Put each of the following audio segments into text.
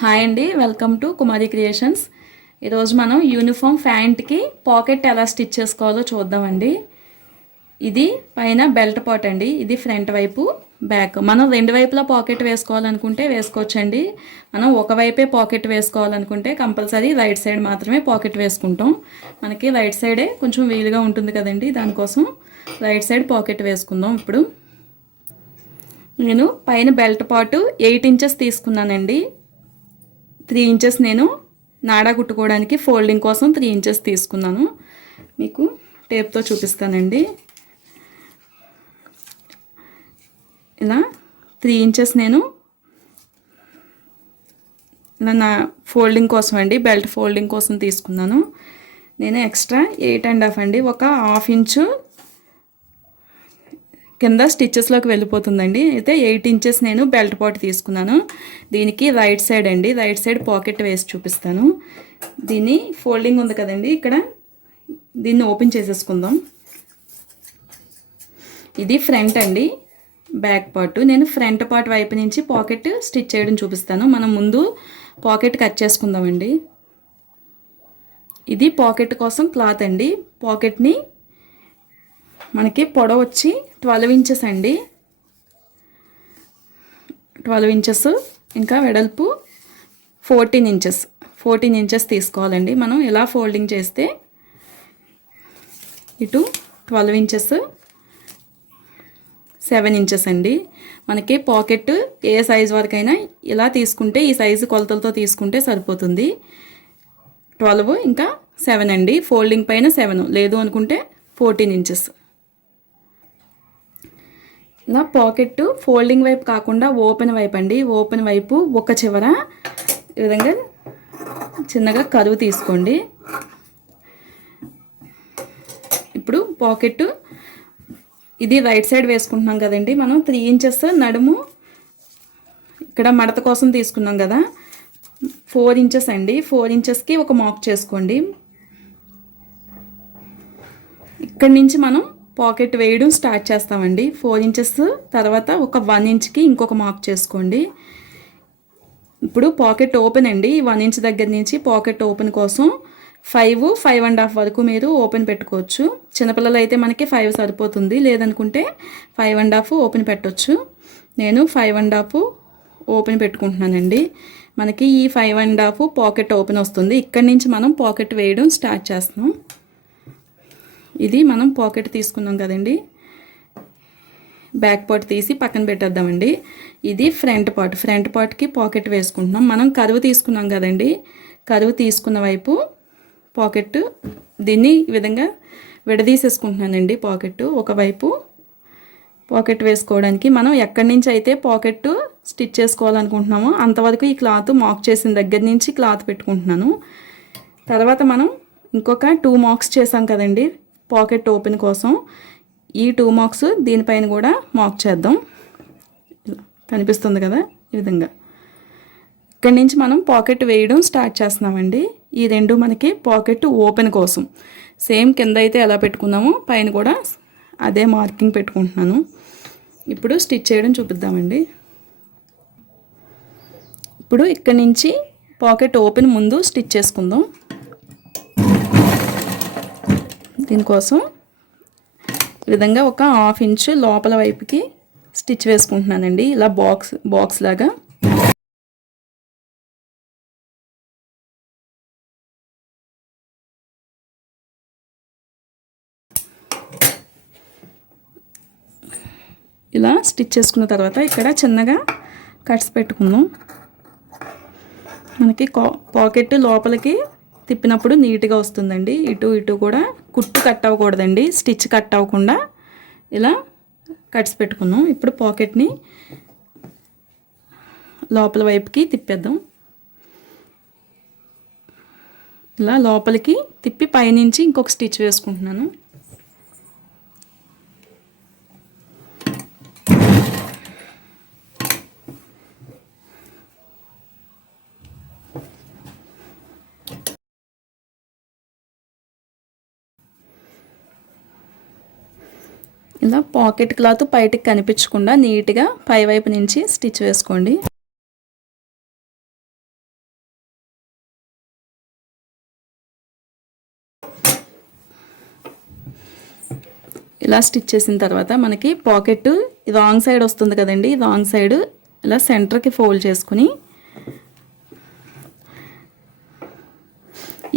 Hi అండి, welcome to Kumari creations. ఈరోజు మనం యూనిఫామ్ ప్యాంట్కి పాకెట్ ఎలా స్టిచ్ చేసుకోవాలో చూద్దామండి. ఇది పైన బెల్ట్ పార్ట్ అండి, ఇది ఫ్రంట్ వైపు, బ్యాక్. మనం రెండు వైపులా పాకెట్ వేసుకోవాలనుకుంటే వేసుకోవచ్చండి. మనం ఒకవైపే పాకెట్ వేసుకోవాలనుకుంటే కంపల్సరీ రైట్ సైడ్ మాత్రమే పాకెట్ వేసుకుంటాం. మనకి రైట్ సైడే కొంచెం వీలుగా ఉంటుంది కదండి, దానికోసం రైట్ సైడ్ పాకెట్ వేసుకుందాం. ఇప్పుడు నేను పైన బెల్ట్ పార్ట్ 8 ఇంచెస్ తీసుకున్నానండి. 3 ఇంచెస్ నేను నాడా కుట్టుకోవడానికి ఫోల్డింగ్ కోసం 3 ఇంచెస్ తీసుకున్నాను. మీకు టేప్తో చూపిస్తానండి. ఇలా 3 ఇంచెస్ నేను ఇలా నా ఫోల్డింగ్ కోసం అండి, బెల్ట్ ఫోల్డింగ్ కోసం తీసుకున్నాను. నేను ఎక్స్ట్రా 8.5 అండి, ఒక హాఫ్ ఇంచు కింద స్టిచ్చెస్లోకి వెళ్ళిపోతుందండి. అయితే 8 ఇంచెస్ నేను బెల్ట్ పార్ట్ తీసుకున్నాను. దీనికి రైట్ సైడ్ అండి, రైట్ సైడ్ పాకెట్ వేసి చూపిస్తాను. దీన్ని ఫోల్డింగ్ ఉంది కదండి, ఇక్కడ దీన్ని ఓపెన్ చేసేసుకుందాం. ఇది ఫ్రంట్ అండి, బ్యాక్ పార్ట్. నేను ఫ్రంట్ పార్ట్ వైపు నుంచి పాకెట్ స్టిచ్ చేయడం చూపిస్తాను. మనం ముందు పాకెట్ కట్ చేసుకుందామండి. ఇది పాకెట్ కోసం క్లాత్ అండి. పాకెట్ని మనకి పొడవు వచ్చి 12 ఇంచెస్ అండి, 12 ఇంచెస్. ఇంకా వెడల్పు 14 ఇంచెస్ తీసుకోవాలండి. మనం ఇలా ఫోల్డింగ్ చేస్తే ఇటు 12 ఇంచెస్, 7 ఇంచెస్ అండి. మనకి పాకెట్ ఏ సైజు వరకైనా ఇలా తీసుకుంటే, ఈ సైజు కొలతలతో తీసుకుంటే సరిపోతుంది. 12 ఇంకా 7 అండి, ఫోల్డింగ్ పైన 7, లేదు అనుకుంటే 14 ఇంచెస్. ఇలా పాకెట్ ఫోల్డింగ్ వైపు కాకుండా ఓపెన్ వైపు అండి, ఓపెన్ వైపు ఒక చివర ఈ విధంగా చిన్నగా కరువు తీసుకోండి. ఇప్పుడు పాకెట్ ఇది రైట్ సైడ్ వేసుకుంటున్నాం కదండి. మనం 3 ఇంచెస్ నడుము ఇక్కడ మడత కోసం తీసుకున్నాం కదా, 4 ఇంచెస్ అండి. 4 ఇంచెస్కి ఒక మార్క్ చేసుకోండి. ఇక్కడి నుంచి మనం పాకెట్ వేయడం స్టార్ట్ చేస్తామండి. 4 ఇంచెస్ తర్వాత ఒక 1 ఇంచ్కి ఇంకొక మార్క్ చేసుకోండి. ఇప్పుడు పాకెట్ ఓపెన్ అండి, 1 ఇంచ్ దగ్గర నుంచి పాకెట్ ఓపెన్ కోసం 5.5 వరకు మీరు ఓపెన్ పెట్టుకోవచ్చు. చిన్నపిల్లలు అయితే మనకి 5 సరిపోతుంది, లేదనుకుంటే 5.5 ఓపెన్ పెట్టవచ్చు. నేను 5.5 ఓపెన్ పెట్టుకుంటున్నానండి. మనకి ఈ 5.5 పాకెట్ ఓపెన్ వస్తుంది. ఇక్కడి నుంచి మనం పాకెట్ వేయడం స్టార్ట్ చేస్తున్నాం. ఇది మనం పాకెట్ తీసుకున్నాం కదండి, బ్యాక్ పార్ట్ తీసి పక్కన పెట్టేద్దామండి. ఇది ఫ్రంట్ పార్ట్, ఫ్రంట్ పార్ట్కి పాకెట్ వేసుకుంటున్నాం. మనం కరువు తీసుకున్నాం కదండి, కరువు తీసుకున్న వైపు పాకెట్ దీన్ని ఈ విధంగా విడదీసేసుకుంటున్నానండి. పాకెట్ ఒకవైపు పాకెట్ వేసుకోవడానికి మనం ఎక్కడి నుంచి అయితే పాకెట్ స్టిచ్ చేసుకోవాలనుకుంటున్నామో అంతవరకు ఈ క్లాత్ మార్క్ చేసిన దగ్గర నుంచి క్లాత్ పెట్టుకుంటున్నాను. తర్వాత మనం ఇంకొక 2 మార్క్స్ చేసాం కదండి పాకెట్ ఓపెన్ కోసం, ఈ 2 మార్క్స్ దీనిపైన కూడా మార్క్ చేద్దాం. కనిపిస్తుంది కదా, ఈ విధంగా ఇక్కడి నుంచి మనం పాకెట్ వేయడం స్టార్ట్ చేస్తున్నామండి. ఈ రెండు మనకి పాకెట్ ఓపెన్ కోసం సేమ్ కింద అయితే ఎలా పెట్టుకున్నామో పైన కూడా అదే మార్కింగ్ పెట్టుకుంటున్నాను. ఇప్పుడు స్టిచ్ చేయడం చూపిద్దామండి. ఇప్పుడు ఇక్కడి నుంచి పాకెట్ ఓపెన్ ముందు స్టిచ్ చేసుకుందాం. దీనికోసం ఈ విధంగా ఒక హాఫ్ ఇంచ్ లోపల వైపుకి స్టిచ్ వేసుకుంటున్నానండి, ఇలా బాక్స్ లాగా. ఇలా స్టిచ్ చేసుకున్న తర్వాత ఇక్కడ చిన్నగా కట్స్ పెట్టుకుందాం. మనకి పాకెట్ లోపలికి తిప్పినప్పుడు నీట్గా వస్తుందండి. ఇటు కూడా కుట్టు కట్ అవ్వకూడదండి, స్టిచ్ కట్ అవ్వకుండా ఇలా కట్స్ పెట్టుకున్నాం. ఇప్పుడు పాకెట్ని లోపల వైపుకి తిప్పేద్దాం. ఇలా లోపలికి తిప్పి పైనుంచి ఇంకొక స్టిచ్ వేసుకుంటున్నాను. ఇలా పాకెట్ క్లాత్ బయటికి కనిపించకుండా నీట్గా పై వైపు నుంచి స్టిచ్ వేసుకోండి. ఇలా స్టిచ్ చేసిన తర్వాత మనకి పాకెట్ రాంగ్ సైడ్ వస్తుంది కదండి, రాంగ్ సైడ్ ఇలా సెంటర్కి ఫోల్డ్ చేసుకుని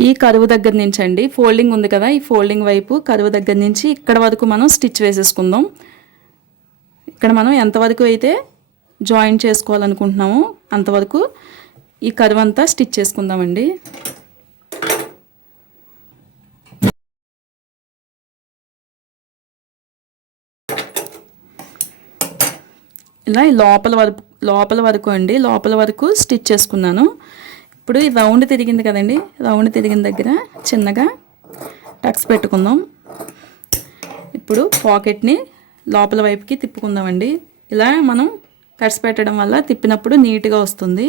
ఈ కరువు దగ్గర నుంచి అండి, ఫోల్డింగ్ ఉంది కదా, ఈ ఫోల్డింగ్ వైపు కరువు దగ్గర నుంచి ఇక్కడ వరకు మనం స్టిచ్ వేసేసుకుందాం. ఇక్కడ మనం ఎంతవరకు అయితే జాయిన్ చేసుకోవాలనుకుంటున్నామో అంతవరకు ఈ కరువు అంతా స్టిచ్ చేసుకుందామండి. ఇలా లోపల వరకు అండి, లోపల వరకు స్టిచ్ చేసుకున్నాను. ఇప్పుడు ఈ రౌండ్ తిరిగింది కదండి, రౌండ్ తిరిగిన దగ్గర చిన్నగా టక్స్ పెట్టుకుందాం. ఇప్పుడు పాకెట్ని లోపల వైపుకి తిప్పుకుందామండి. ఇలా మనం కట్స్ పెట్టడం వల్ల తిప్పినప్పుడు నీట్గా వస్తుంది.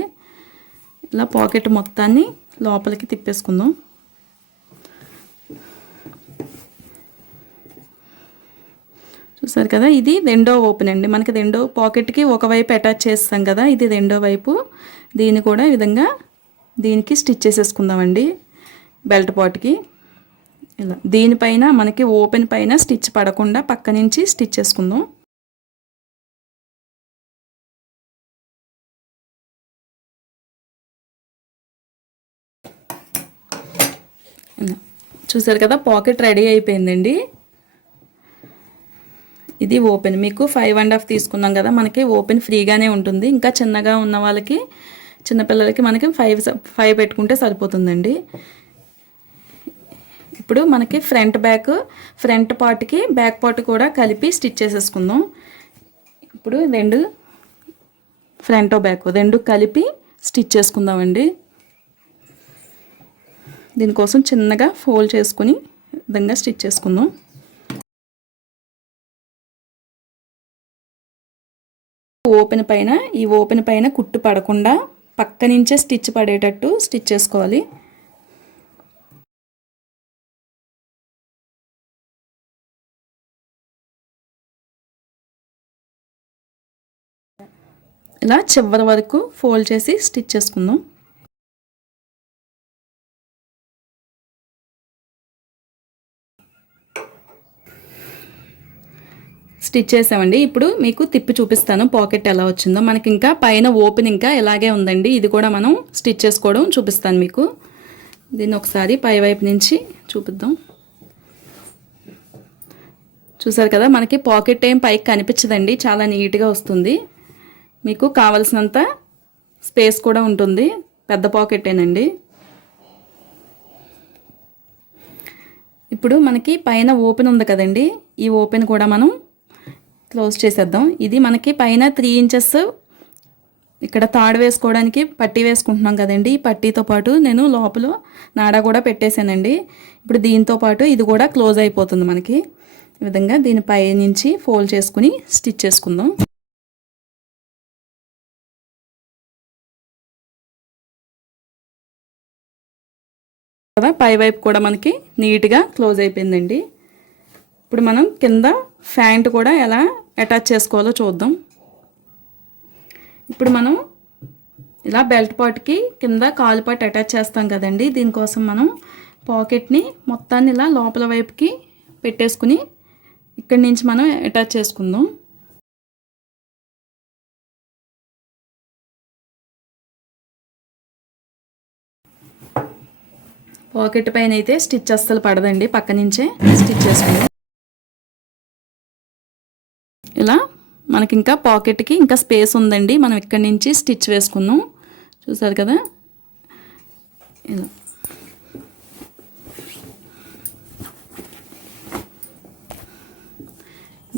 ఇలా పాకెట్ మొత్తాన్ని లోపలికి తిప్పేసుకుందాం. చూసారు కదా, ఇది రెండో ఓపెన్ అండి. మనకి రెండో పాకెట్కి ఒకవైపు అటాచ్ చేస్తాం కదా, ఇది రెండో వైపు. దీన్ని కూడా ఈ విధంగా దీనికి స్టిచ్ చేసేసుకుందామండి బెల్ట్ పాట్కి. ఇలా దీనిపైన మనకి ఓపెన్ పైన స్టిచ్ పడకుండా పక్క నుంచి స్టిచ్ చేసుకుందాం. చూసారు కదా, పాకెట్ రెడీ అయిపోయిందండి. ఇది ఓపెన్. మీకు 5.5 తీసుకున్నాం కదా, మనకి ఓపెన్ ఫ్రీగానే ఉంటుంది. ఇంకా చిన్నగా ఉన్న వాళ్ళకి, చిన్నపిల్లలకి మనకి 5 పెట్టుకుంటే సరిపోతుందండి. ఇప్పుడు మనకి ఫ్రంట్ పార్ట్కి బ్యాక్ పార్ట్ కూడా కలిపి స్టిచ్ చేసేసుకుందాం. ఇప్పుడు ఫ్రంట్ బ్యాక్ రెండు కలిపి స్టిచ్ చేసుకుందామండి. దీనికోసం చిన్నగా ఫోల్డ్ చేసుకుని విధంగా స్టిచ్ చేసుకుందాం. ఈ ఓపెన్ పైన కుట్టు పడకుండా పక్క నుంచే స్టిచ్ పడేటట్టు స్టిచ్ చేసుకోవాలి. ఇలా చివరి వరకు ఫోల్డ్ చేసి స్టిచ్ చేసుకుందాం. స్టిచ్ చేసామండి. ఇప్పుడు మీకు తిప్పి చూపిస్తాను పాకెట్ ఎలా వచ్చిందో. మనకి ఇంకా పైన ఓపెన్ ఇంకా ఇలాగే ఉందండి. ఇది కూడా మనం స్టిచ్ చేసుకోవడం చూపిస్తాను మీకు. దీన్ని ఒకసారి పై వైపు నుంచి చూపిద్దాం. చూసారు కదా, మనకి పాకెట్ ఏం పైకి కనిపించదండి, చాలా నీట్గా వస్తుంది. మీకు కావలసినంత స్పేస్ కూడా ఉంటుంది. పెద్ద పాకెటేనండి. ఇప్పుడు మనకి పైన ఓపెన్ ఉంది కదండి, ఈ ఓపెన్ కూడా మనం క్లోజ్ చేసేద్దాం. ఇది మనకి పైన 3 ఇంచెస్ ఇక్కడ తాడు వేసుకోవడానికి పట్టీ వేసుకుంటున్నాం కదండి. ఈ పట్టీతో పాటు నేను లోపల నాడా కూడా పెట్టేశానండి. ఇప్పుడు దీంతో పాటు ఇది కూడా క్లోజ్ అయిపోతుంది మనకి. ఈ విధంగా దీని పై నుంచి ఫోల్డ్ చేసుకుని స్టిచ్ చేసుకుందాం. కదా, పై వైపు కూడా మనకి నీట్గా క్లోజ్ అయిపోయిందండి. ఇప్పుడు మనం కింద ఫ్యాంట్ కూడా ఎలా అటాచ్ చేసుకోవాలో చూద్దాం. ఇప్పుడు మనం ఇలా బెల్ట్ పార్ట్కి కింద కాలు పార్ట్ అటాచ్ చేస్తాం కదండి. దీనికోసం మనం పాకెట్ని మొత్తాన్ని ఇలా లోపల వైపుకి పెట్టేసుకుని ఇక్కడి నుంచి మనం అటాచ్ చేసుకుందాం. పాకెట్ పైన అయితే స్టిచ్ అస్సలు పడదండి, పక్క నుంచే స్టిచ్ చేసుకుందాం. ఇలా మనకి ఇంకా పాకెట్కి ఇంకా స్పేస్ ఉందండి, మనం ఇక్కడి నుంచి స్టిచ్ వేసుకుందాం. చూసారు కదా, ఇలా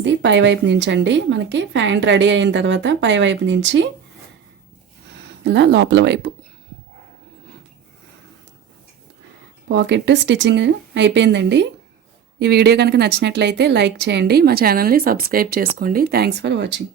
ఇది పై వైపు నుంచి అండి. మనకి ఫ్యాంట్ రెడీ అయిన తర్వాత పై వైపు నుంచి ఇలా లోపల వైపు పాకెట్ స్టిచ్చింగ్ అయిపోయిందండి. ఈ వీడియో కనుక నచ్చినట్లయితే లైక్ చేయండి, మా ఛానల్ని సబ్స్క్రైబ్ చేసుకోండి. Thanks for watching.